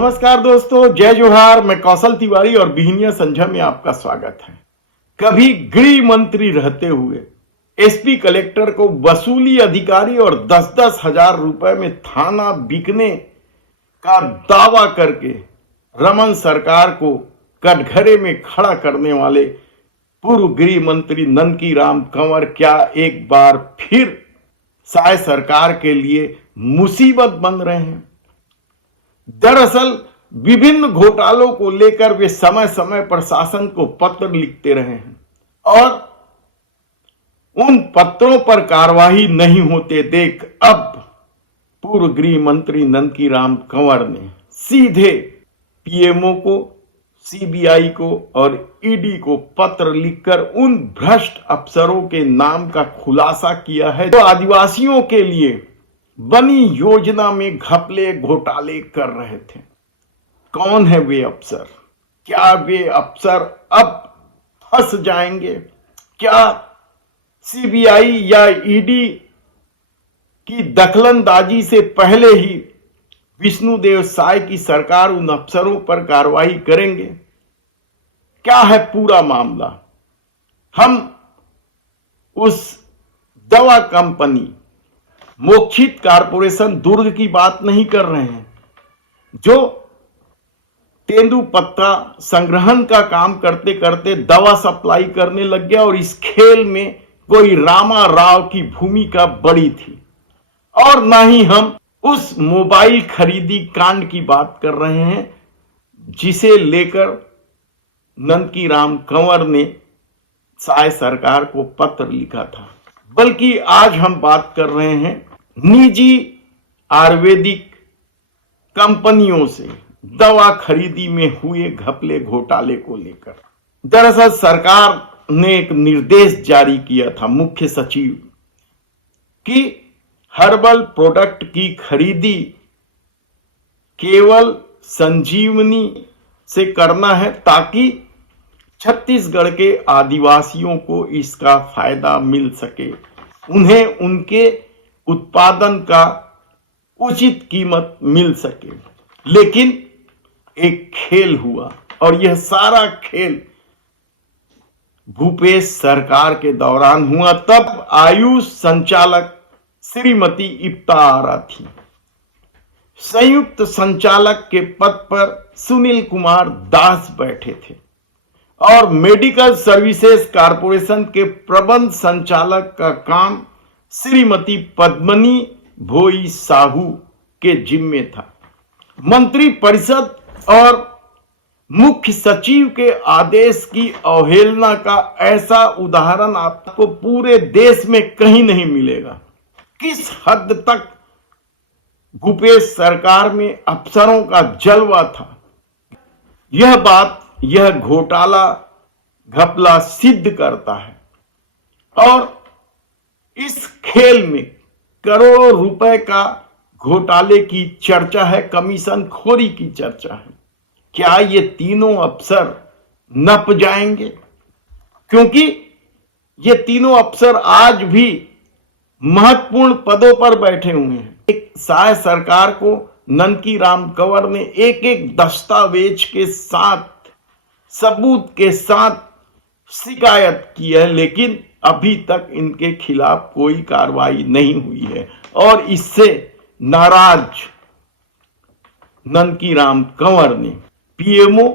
नमस्कार दोस्तों, जय जोहार। मैं कौशल तिवारी और बिहनिया संझा में आपका स्वागत है। कभी गृह मंत्री रहते हुए एसपी कलेक्टर को वसूली अधिकारी और 10-10 हजार रुपए में थाना बिकने का दावा करके रमन सरकार को कटघरे में खड़ा करने वाले पूर्व गृह मंत्री ननकी राम कंवर क्या एक बार फिर साय सरकार के लिए मुसीबत बन रहे हैं? दरअसल विभिन्न घोटालों को लेकर वे समय समय पर शासन को पत्र लिखते रहे हैं और उन पत्रों पर कार्रवाई नहीं होते देख अब पूर्व गृह मंत्री ननकी राम कंवर ने सीधे पीएमओ को, सीबीआई को और ईडी को पत्र लिखकर उन भ्रष्ट अफसरों के नाम का खुलासा किया है जो आदिवासियों के लिए बनी योजना में घपले घोटाले कर रहे थे। कौन है वे अफसर? क्या वे अफसर अब फंस जाएंगे? क्या सीबीआई या ईडी की दखलंदाजी से पहले ही विष्णुदेव साय की सरकार उन अफसरों पर कार्रवाई करेंगे? क्या है पूरा मामला? हम उस दवा कंपनी मोक्षित कारपोरेशन दुर्ग की बात नहीं कर रहे हैं जो तेंदुपत्ता संग्रहण का काम करते करते दवा सप्लाई करने लग गया और इस खेल में कोई रामा राव की भूमिका बड़ी थी। और ना ही हम उस मोबाइल खरीदी कांड की बात कर रहे हैं जिसे लेकर ननकी राम कंवर ने साय सरकार को पत्र लिखा था, बल्कि आज हम बात कर रहे हैं निजी आयुर्वेदिक कंपनियों से दवा खरीदी में हुए घपले घोटाले को लेकर। दरअसल सरकार ने एक निर्देश जारी किया था मुख्य सचिव कि हर्बल प्रोडक्ट की खरीदी केवल संजीवनी से करना है ताकि छत्तीसगढ़ के आदिवासियों को इसका फायदा मिल सके, उन्हें उनके उत्पादन का उचित कीमत मिल सके। लेकिन एक खेल हुआ और यह सारा खेल भूपेश सरकार के दौरान हुआ। तब आयुष संचालक श्रीमती इप्ता आरा थी। संयुक्त संचालक के पद पर सुनील कुमार दास बैठे थे और मेडिकल सर्विसेज कारपोरेशन के प्रबंध संचालक का काम श्रीमती पद्मनी भोई साहू के जिम्मे था। मंत्री परिषद और मुख्य सचिव के आदेश की अवहेलना का ऐसा उदाहरण आपको पूरे देश में कहीं नहीं मिलेगा। किस हद तक भूपेश सरकार में अफसरों का जलवा था, यह बात यह घोटाला घपला सिद्ध करता है। और इस खेल में करोड़ों रुपए का घोटाले की चर्चा है, कमीशन खोरी की चर्चा है। क्या ये तीनों अफसर नप जाएंगे? क्योंकि ये तीनों अफसर आज भी महत्वपूर्ण पदों पर बैठे हुए हैं। एक साय सरकार को ननकी राम कंवर ने एक एक दस्तावेज के साथ, सबूत के साथ शिकायत की है, लेकिन अभी तक इनके खिलाफ कोई कार्रवाई नहीं हुई है। और इससे नाराज ननकी राम कंवर ने पीएमओ,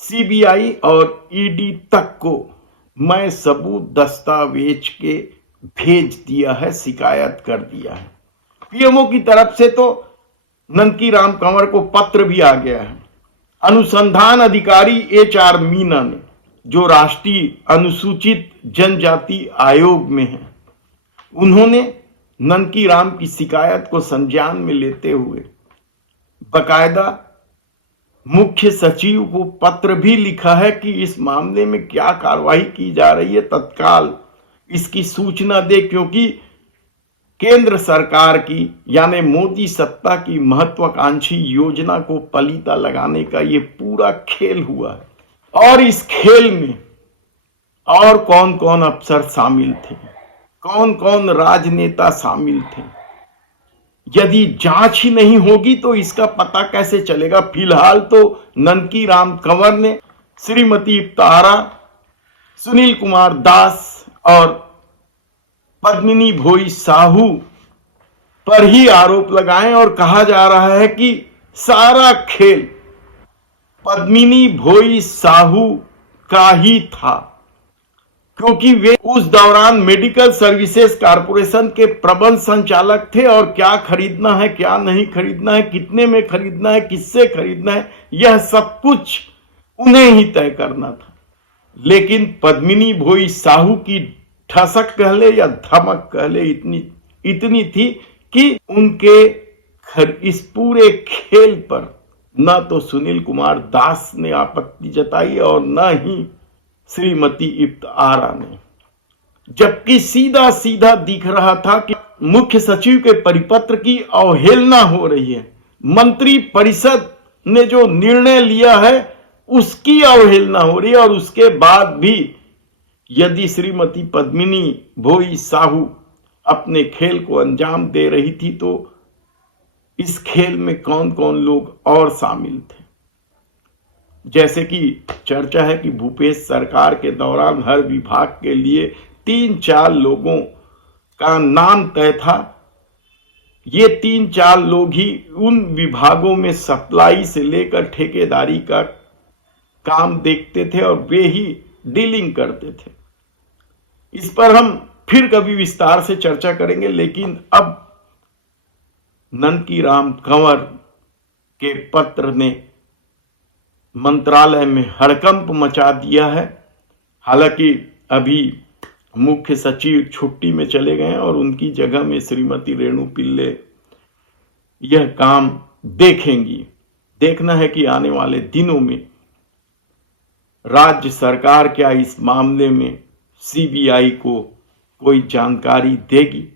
सीबीआई और ईडी तक को मैं सबूत दस्तावेज के भेज दिया है, शिकायत कर दिया है। पीएमओ की तरफ से तो ननकी राम कंवर को पत्र भी आ गया है। अनुसंधान अधिकारी HR मीना ने, जो राष्ट्रीय अनुसूचित जनजाति आयोग में है, उन्होंने ननकी राम की शिकायत को संज्ञान में लेते हुए बकायदा मुख्य सचिव को पत्र भी लिखा है कि इस मामले में क्या कार्रवाई की जा रही है, तत्काल इसकी सूचना दे, क्योंकि केंद्र सरकार की यानी मोदी सत्ता की महत्वाकांक्षी योजना को पलीता लगाने का ये पूरा खेल हुआ है। और इस खेल में और कौन कौन अफसर शामिल थे, कौन कौन राजनेता शामिल थे, यदि जांच ही नहीं होगी तो इसका पता कैसे चलेगा। फिलहाल तो ननकी राम कंवर ने श्रीमती इप्त आरा, सुनील कुमार दास और पद्मिनी भोई साहू पर ही आरोप लगाए और कहा जा रहा है कि सारा खेल पद्मिनी भोई साहू का ही था, क्योंकि वे उस दौरान मेडिकल सर्विसेज कारपोरेशन के प्रबंध संचालक थे और क्या खरीदना है, क्या नहीं खरीदना है, कितने में खरीदना है, किससे खरीदना है, यह सब कुछ उन्हें ही तय करना था। लेकिन पद्मिनी भोई साहू की ठसक कह ले या धमक कह ले इतनी थी कि उनके इस पूरे खेल पर न तो सुनील कुमार दास ने आपत्ति जताई और न ही श्रीमती इप्त आरा ने, जबकि सीधा सीधा दिख रहा था कि मुख्य सचिव के परिपत्र की अवहेलना हो रही है। मंत्री परिषद ने जो निर्णय लिया है उसकी अवहेलना हो रही है और उसके बाद भी यदि श्रीमती पद्मिनी भोई साहू अपने खेल को अंजाम दे रही थी तो इस खेल में कौन कौन लोग और शामिल थे। जैसे कि चर्चा है कि भूपेश सरकार के दौरान हर विभाग के लिए 3-4 लोगों का नाम तय था। ये 3-4 लोग ही उन विभागों में सप्लाई से लेकर ठेकेदारी का काम देखते थे और वे ही डीलिंग करते थे। इस पर हम फिर कभी विस्तार से चर्चा करेंगे, लेकिन अब ननकी राम कंवर के पत्र ने मंत्रालय में हड़कंप मचा दिया है। हालांकि अभी मुख्य सचिव छुट्टी में चले गए और उनकी जगह में श्रीमती रेणु पिल्ले यह काम देखेंगी। देखना है कि आने वाले दिनों में राज्य सरकार क्या इस मामले में सीबीआई को कोई जानकारी देगी।